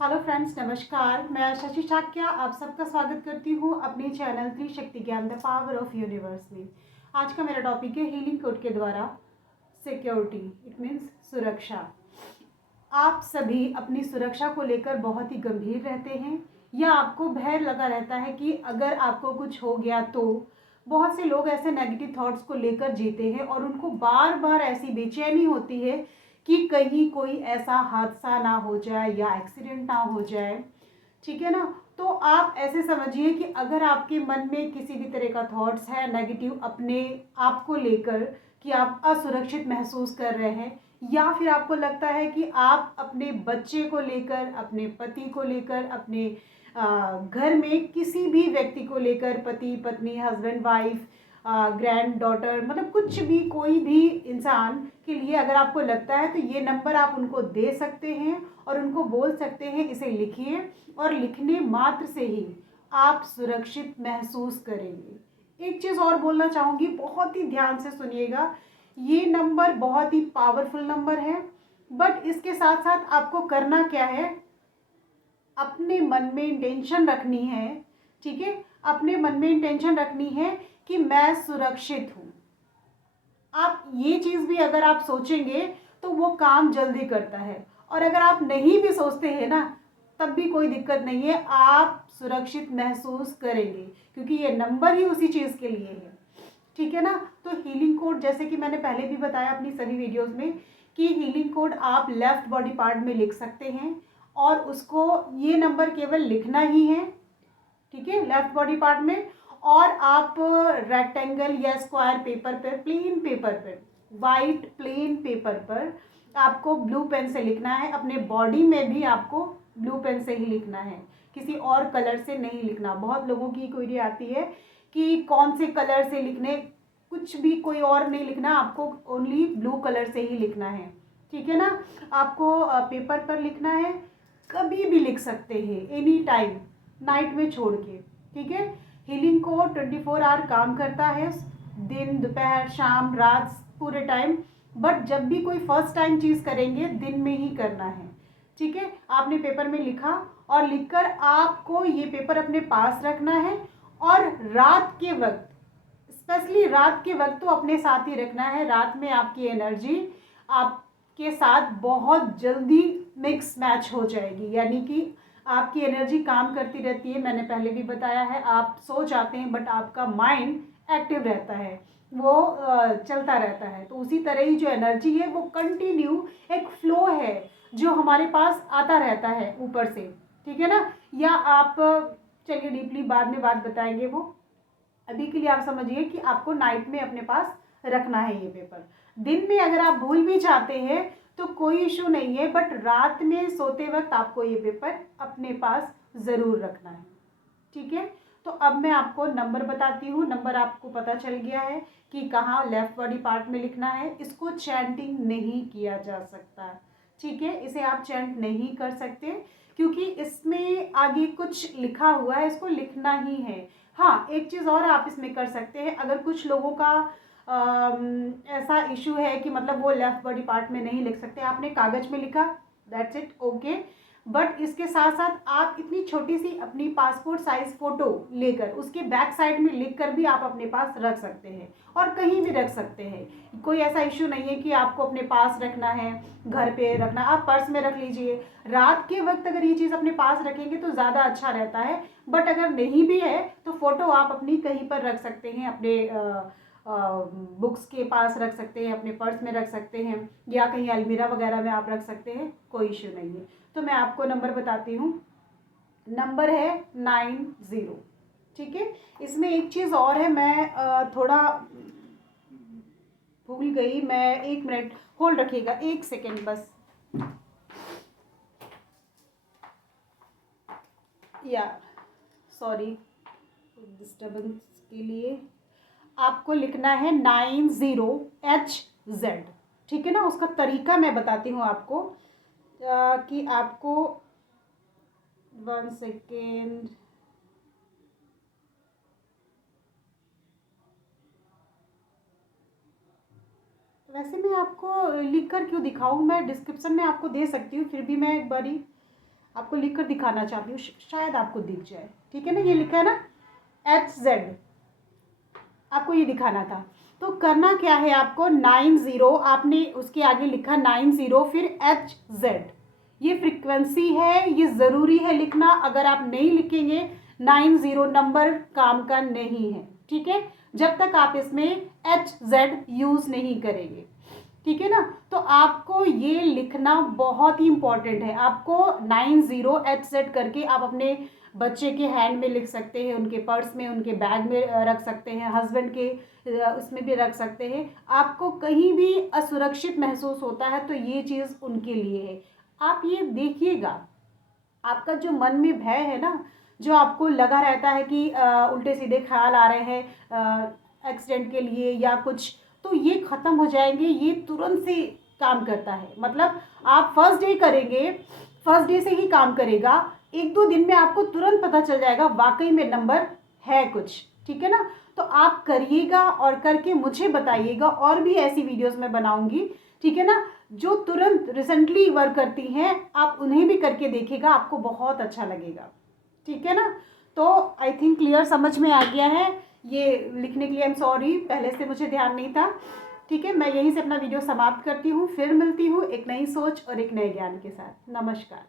Hello friends, नमस्कार। मैं शशि शाक्या आप सबका स्वागत करती हूँ अपने चैनल त्रिशक्ति ज्ञान द पावर ऑफ यूनिवर्स में। आज का मेरा टॉपिक है हीलिंग कोड के द्वारा सिक्योरिटी, इट मीन्स सुरक्षा। आप सभी अपनी सुरक्षा को लेकर बहुत ही गंभीर रहते हैं या आपको भय लगा रहता है कि अगर आपको कुछ हो गया तो। बहुत से लोग ऐसे नेगेटिव थॉट्स को लेकर जीते हैं और उनको बार बार ऐसी बेचैनी होती है कि कहीं कोई ऐसा हादसा ना हो जाए या एक्सीडेंट ना हो जाए। ठीक है ना। तो आप ऐसे समझिए कि अगर आपके मन में किसी भी तरह का थॉट्स है नेगेटिव अपने आप को लेकर कि आप असुरक्षित महसूस कर रहे हैं, या फिर आपको लगता है कि आप अपने बच्चे को लेकर, अपने पति को लेकर, अपने घर में किसी भी व्यक्ति को लेकर, पति पत्नी, हस्बैंड वाइफ, ग्रैंड डॉटर, मतलब कुछ भी, कोई भी इंसान के लिए अगर आपको लगता है तो ये नंबर आप उनको दे सकते हैं और उनको बोल सकते हैं इसे लिखिए, और लिखने मात्र से ही आप सुरक्षित महसूस करेंगे। एक चीज़ और बोलना चाहूँगी, बहुत ही ध्यान से सुनिएगा। ये नंबर बहुत ही पावरफुल नंबर है, बट इसके साथ साथ आपको करना क्या है, अपने मन में इंटेंशन रखनी है। ठीक है, अपने मन में इंटेंशन रखनी है कि मैं सुरक्षित हूँ। आप ये चीज़ भी अगर आप सोचेंगे तो वो काम जल्दी करता है, और अगर आप नहीं भी सोचते हैं ना तब भी कोई दिक्कत नहीं है, आप सुरक्षित महसूस करेंगे क्योंकि ये नंबर ही उसी चीज़ के लिए है। ठीक है ना। तो हीलिंग कोड, जैसे कि मैंने पहले भी बताया अपनी सभी वीडियोस में, कि हीलिंग कोड आप लेफ्ट बॉडी पार्ट में लिख सकते हैं और उसको, ये नंबर केवल लिखना ही है। ठीक है, लेफ्ट बॉडी पार्ट में। और आप रेक्टेंगल या स्क्वायर पेपर पर, प्लेन पेपर पर, वाइट प्लेन पेपर पर आपको ब्लू पेन से लिखना है। अपने बॉडी में भी आपको ब्लू पेन से ही लिखना है, किसी और कलर से नहीं लिखना। बहुत लोगों की क्वेरी आती है कि कौन से कलर से लिखने, कुछ भी कोई और नहीं लिखना, आपको ओनली ब्लू कलर से ही लिखना है। ठीक है ना। आपको पेपर पर लिखना है, कभी भी लिख सकते हैं, एनी टाइम, नाइट में छोड़ के। ठीक है। हीलिंग को 24 आवर काम करता है, दिन, दोपहर, शाम, रात, पूरे टाइम। बट जब भी कोई फर्स्ट टाइम चीज़ करेंगे दिन में ही करना है। ठीक है। आपने पेपर में लिखा और लिखकर आपको ये पेपर अपने पास रखना है, और रात के वक्त, स्पेशली रात के वक्त तो अपने साथ ही रखना है। रात में आपकी एनर्जी आपके साथ बहुत जल्दी मिक्स मैच हो जाएगी, यानी कि आपकी एनर्जी काम करती रहती है। मैंने पहले भी बताया है, आप सो जाते हैं बट आपका माइंड एक्टिव रहता है, वो चलता रहता है। तो उसी तरह ही जो एनर्जी है वो कंटिन्यू एक फ्लो है जो हमारे पास आता रहता है ऊपर से। ठीक है ना। या आप, चलिए डीपली बाद में बात बताएंगे वो, अभी के लिए आप समझिए कि आपको नाइट में अपने पास रखना है ये पेपर। दिन में अगर आप भूल भी जाते हैं तो कोई इशू नहीं है, बट रात में सोते वक्त आपको ये पेपर अपने पास ज़रूर रखना है। ठीक है। तो अब मैं आपको नंबर बताती हूँ। नंबर आपको पता चल गया है कि कहाँ लेफ्ट बॉडी पार्ट में लिखना है। इसको चैंटिंग नहीं किया जा सकता। ठीक है, इसे आप चैंट नहीं कर सकते क्योंकि इसमें आगे कुछ लिखा हुआ है, इसको लिखना ही है। हाँ, एक चीज़ और आप इसमें कर सकते हैं, अगर कुछ लोगों का ऐसा इशू है कि मतलब वो लेफ्ट बॉडी पार्ट में नहीं लिख सकते, आपने कागज में लिखा, दैट्स इट, ओके। बट इसके साथ साथ आप इतनी छोटी सी अपनी पासपोर्ट साइज फोटो लेकर उसके बैक साइड में लिख कर भी आप अपने पास रख सकते हैं, और कहीं भी रख सकते हैं। कोई ऐसा इशू नहीं है कि आपको अपने पास रखना है, घर पे रखना, आप पर्स में रख लीजिए। रात के वक्त अगर ये चीज़ अपने पास रखेंगे तो ज़्यादा अच्छा रहता है। बट अगर नहीं भी है तो फोटो आप अपनी कहीं पर रख सकते हैं, अपने बुक्स के पास रख सकते हैं, अपने पर्स में रख सकते हैं, या कहीं अलमीरा वगैरह में आप रख सकते हैं, कोई इश्यू नहीं है। तो मैं आपको नंबर बताती हूँ। नंबर है 90। ठीक है। इसमें एक चीज़ और है, मैं थोड़ा भूल गई। मैं, 1 मिनट होल्ड रखिएगा, 1 सेकेंड बस। या सॉरी डिस्टर्बेंस के लिए। आपको लिखना है 90HZ। ठीक है ना। उसका तरीका मैं बताती हूँ आपको, कि आपको, 1 सेकेंड, वैसे मैं आपको लिख कर क्यों दिखाऊँ, मैं डिस्क्रिप्शन में आपको दे सकती हूँ, फिर भी मैं एक बारी आपको लिख कर दिखाना चाहती हूँ, शायद आपको दिख जाए। ठीक है ना, ये लिखा है ना HZ, आपको ये दिखाना था। तो करना क्या है आपको, 90, आपने उसके आगे लिखा 90 फिर HZ, ये फ्रीक्वेंसी है, ये ज़रूरी है लिखना। अगर आप नहीं लिखेंगे 90 नंबर काम का नहीं है। ठीक है, जब तक आप इसमें HZ यूज़ नहीं करेंगे। ठीक है ना, तो आपको ये लिखना बहुत ही इंपॉर्टेंट है। आपको 90HZ करके आप अपने बच्चे के हैंड में लिख सकते हैं, उनके पर्स में, उनके बैग में रख सकते हैं, हस्बैंड के उसमें भी रख सकते हैं। आपको कहीं भी असुरक्षित महसूस होता है तो ये चीज़ उनके लिए है। आप ये देखिएगा, आपका जो मन में भय है ना, जो आपको लगा रहता है कि उल्टे सीधे ख्याल आ रहे हैं एक्सीडेंट के लिए या कुछ, तो ये ख़त्म हो जाएंगे। ये तुरंत से काम करता है, मतलब आप फर्स्ट डे करेंगे, फर्स्ट डे से ही काम करेगा। 1-2 दिन में आपको तुरंत पता चल जाएगा वाकई में नंबर है कुछ। ठीक है ना, तो आप करिएगा और करके मुझे बताइएगा। और भी ऐसी वीडियोस मैं बनाऊंगी। ठीक है ना, जो तुरंत रिसेंटली वर्क करती हैं आप उन्हें भी करके देखिएगा, आपको बहुत अच्छा लगेगा। ठीक है ना, तो आई थिंक क्लियर समझ में आ गया है। ये लिखने के लिए आई एम सॉरी, पहले से मुझे ध्यान नहीं था। ठीक है, मैं यहीं से अपना वीडियो समाप्त करती हूँ, फिर मिलती हूँ एक नई सोच और एक नए ज्ञान के साथ। नमस्कार।